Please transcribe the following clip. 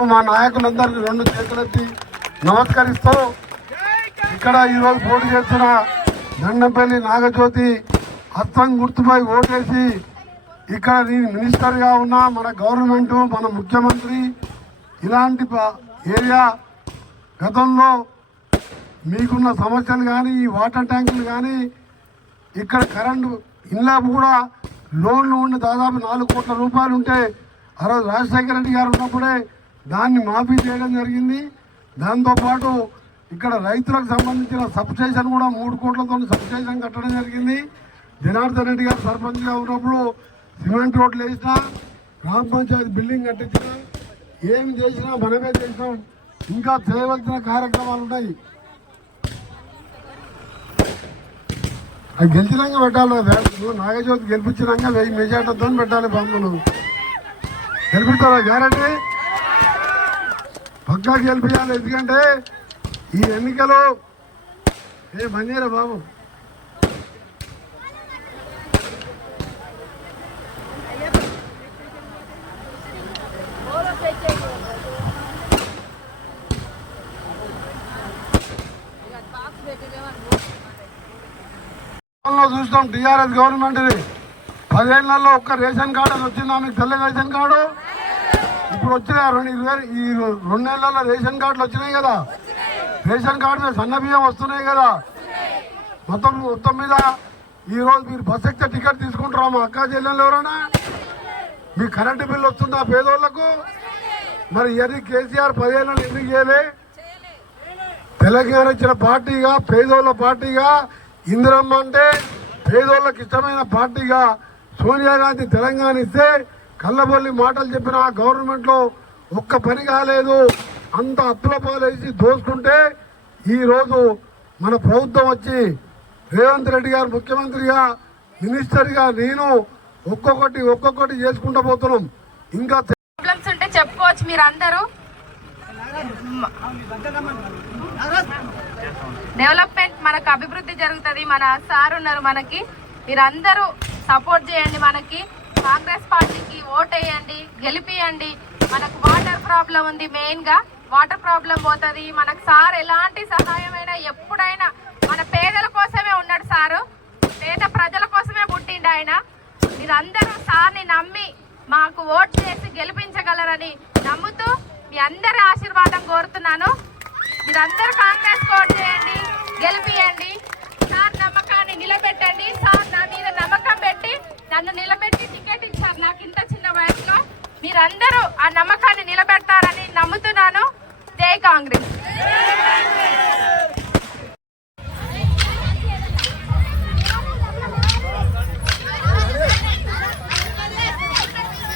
మా నాయకులందరికీ రెండు చేతులెత్తి నమస్కరిస్తూ ఇక్కడ ఈరోజు పోటీ చేస్తున్న దండంపల్లి నాగజ్యోతి హస్తం గుర్తుపై ఓటేసి ఇక్కడ మినిస్టర్గా ఉన్న మన గవర్నమెంట్ మన ముఖ్యమంత్రి ఇలాంటి ఏరియా గతంలో మీకున్న సమస్యలు కానీ ఈ వాటర్ ట్యాంకులు కానీ ఇక్కడ కరెంటు ఇళ్ళ కూడా లోన్లు ఉండి దాదాపు 4 కోట్ల రూపాయలు ఉంటే ఆ రోజు రాజశేఖర రెడ్డి గారు ఉన్నప్పుడే దాన్ని మాఫీ చేయడం జరిగింది. దాంతోపాటు ఇక్కడ రైతులకు సంబంధించిన సబ్స్టేషన్ కూడా 3 కోట్లతో సబ్స్టేషన్ కట్టడం జరిగింది. జనార్దన్ రెడ్డి గారు సర్పంచ్గా ఉన్నప్పుడు సిమెంట్ రోడ్లు వేసినా, గ్రామ పంచాయతీ బిల్డింగ్ కట్టించినా, ఏమి చేసినా మనమే చేసినాం. ఇంకా చేయవలసిన కార్యక్రమాలు ఉన్నాయి. అది గెలిచినాక పెట్టాలి. నాగజ్యోతి గెలిపించినాక 1000 మెజార్టీతో పెట్టాలి. బాంబులు గెలిపిస్తారా? గ్యారంటీ పక్కా గెలిపించాలి. ఎందుకంటే ఈ ఎన్నికలు బందీరా బాబు. చూస్తాం టీఆర్ఎస్ గవర్నమెంట్ 10 ఏళ్లలో ఒక్క రేషన్ కార్డు అని వచ్చిందా మీకు? తెల్ల రేషన్ కార్డు ఇప్పుడు వచ్చినాయి. ఈ 2 నెలల్లో రేషన్ కార్డులు వచ్చినాయి కదా. రేషన్ కార్డు మీద సన్న బియ్యం వస్తున్నాయి కదా. మొత్తం మీద ఈరోజు మీరు బస్ ఎక్కితే టికెట్ తీసుకుంటారా? మా అక్క చెల్లెలు ఎవరైనా మీకు కరెంటు బిల్లు వస్తుందా పేదోళ్లకు? మరి ఇవన్నీ కేసీఆర్ 10 ఏళ్ళని ఎందుకు చేయలే? తెలంగాణ ఇచ్చిన పార్టీగా, పేదోళ్ళ పార్టీగా, ఇందిరమ్మ అంటే పేదోళ్ళకి ఇష్టమైన పార్టీగా సోనియా గాంధీ తెలంగాణ ఇస్తే కళ్ళబొల్లి మాటలు చెప్పిన ఆ గవర్నమెంట్లో ఒక్క పని కాలేదు. అంత అప్పుల పాలేసి దోసుకుంటే ఈరోజు మన ప్రభుత్వం వచ్చి రేవంత్ రెడ్డి గారు ముఖ్యమంత్రిగా, మినిస్టర్గా నేను ఒక్కొక్కటి చేసుకుంటూ పోతున్నాం. ఇంకా ప్రాబ్లమ్స్ ఉంటే చెప్పుకోవచ్చు. మీరు అందరూ డెవలప్మెంట్ మనకు అభివృద్ధి జరుగుతుంది. మన సార్ ఉన్నారు మనకి. మీరందరూ సపోర్ట్ చేయండి. మనకి కాంగ్రెస్ పార్టీకి ఓటేయండి, గెలిపియండి. మనకు వాటర్ ప్రాబ్లం ఉంది. మెయిన్గా వాటర్ ప్రాబ్లం పోతుంది. మనకు సార్ ఎలాంటి సహాయమైనా ఎప్పుడైనా మన పేదల కోసమే ఉన్నాడు సారు. పేద ప్రజల కోసమే పుట్టిండు ఆయన. మీరందరూ సార్ని నమ్మి మాకు ఓట్ చేసి గెలిపించగలరని నమ్ముతూ మీ అందరి ఆశీర్వాదం కోరుతున్నాను. మీరందరూ కాంగ్రెస్ ఓట్ చేయండి, గెలిపియండి. సార్ నమ్మకాన్ని నిలబెట్టండి. సార్ నా మీద నమ్మకం పెట్టి నన్ను నిలబెట్టి టికెట్ ఇచ్చారు నాకు ఇంత చిన్న వయసులో. మీరందరూ ఆ నమ్మకాన్ని నిలబెడతారని నమ్ముతున్నాను. జై కాంగ్రెస్.